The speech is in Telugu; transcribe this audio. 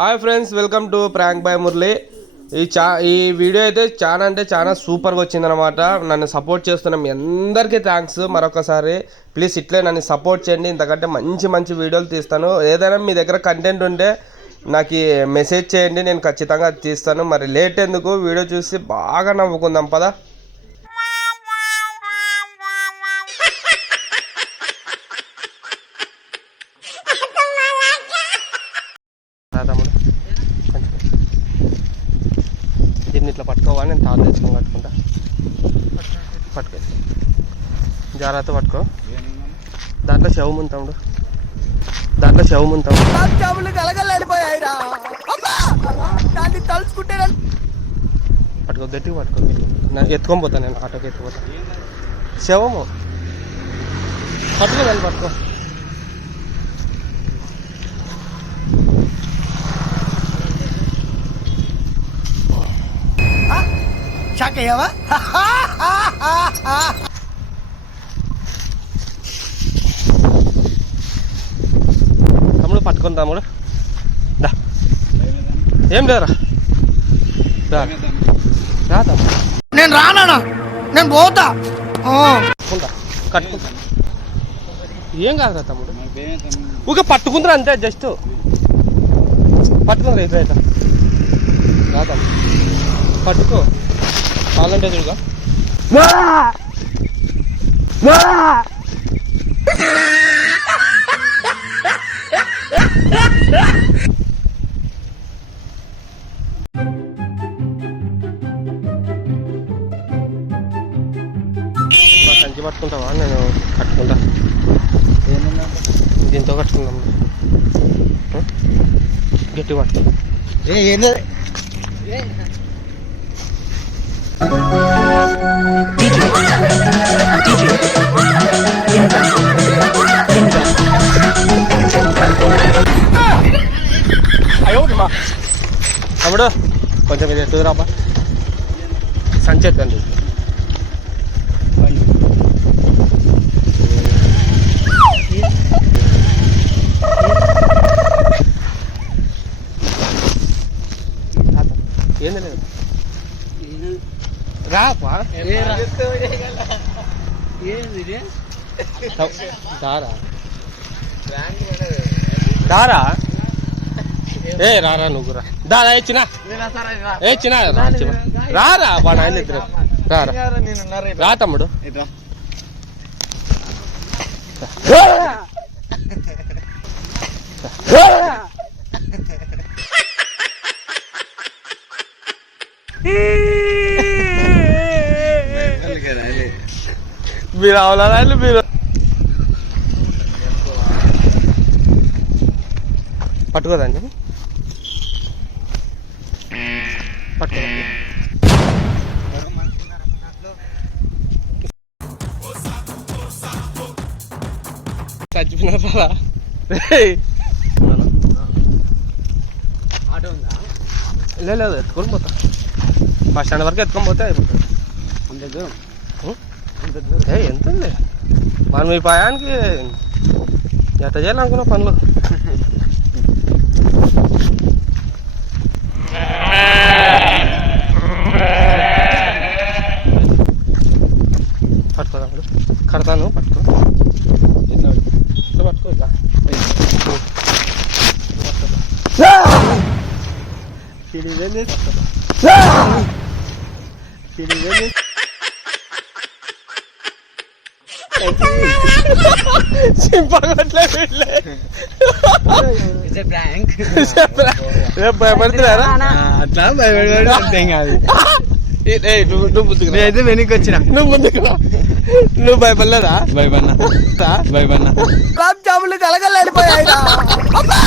Hi friends welcome to prank by Murali. ఈ చా ఈ వీడియో అయితే చాలా అంటే చాలా సూపర్గా వచ్చిందనమాట నన్ను సపోర్ట్ చేస్తున్న మీ అందరికీ థ్యాంక్స్. మరొకసారి ప్లీజ్ ఇట్లే నన్ను సపోర్ట్ చేయండి. ఇంతకంటే మంచి మంచి వీడియోలు తీస్తాను. ఏదైనా మీ దగ్గర కంటెంట్ ఉంటే నాకు మెసేజ్ చేయండి. నేను ఖచ్చితంగా తీస్తాను. మరి లేట్ ఎందుకు? వీడియో చూసి బాగా నవ్వుకుందాం పదా. ఇట్లా పట్టుకోవా నేను తాత తెచ్చుకొని కట్టుకుంటా. పట్టుకో. జాగ్రత్త పట్టుకో. దాంట్లో శవం తమ్ముడు. దాంట్లో శవం దాన్ని తలుచుకుంటే నన్ను పట్టుకో గట్టిగా పట్టుకో ఎత్తుకొని పోతా నేను ఆటోకి ఎత్తుకుపోతా శవము. పట్టుకో దాన్ని పట్టుకో. షాక్ అయ్యావా తమ్ముడు పట్టుకొని తమ్ముడు. దా. ఏం లేదురా. రా. రా తమ్ముడు. నేను రానా నేను పోతా. కట్టుకుంటా. ఏం కాదురా తమ్ముడు. ఊక పట్టుకుంటారా అంతే జస్ట్. పట్టుకుందిరా ఇట్లా ఇట్లా రా తమ్ముడు. పట్టుకో. కావాలంటే చూడుగా సంచి పట్టుకుంటావా? నేను కట్టుకుంటా. దీంతో కట్టుకుందాం? గట్టి పట్టుకో తమ్ముడు కొంచెం ఇది ఎత్తు సంచేతండి సంచి ఎత్తండి ఏంది లేదు రాపా దారా? దారా ఏ రారా నువ్వు రా దారా ఏ చిన్న. ఏ చిన్న రా చిన్న. రారా వాడు ఆయన ఇద్దరు. రారా. రా తమ్ముడు. మీరు అవలాలి మీరు పట్టుకోదండి. పట్టుకోదండి చచ్చిపోయినారా రేయ్. లే, లేదు ఎత్తుకొని పోతా. బస్ స్టాండ్ వరకు ఎత్తుకొని పోతే అయిపోతుంది. ఏ ఎంత ఉంది మనం ఈ పయానికి ఎంత చేయాలనుకున్న పనులు పట్టుకో తమ్ముడు కడతాను పట్టుకో ఇట్లా ఇట్లా పట్టుకో ఇట్లా సింపగట్లే వీళ్ళే రేపు భయపడుతున్నారా? అట్లా భయపడేవాడు కాదు. నువ్వు వెనక్కి వచ్చిన. నువ్వు ముందుకు. నువ్వు భయపడలేదా? భయపడినా. భయపడినా. గులాబ్ జాములు గలగలాడిపోయాయిరా అమ్మా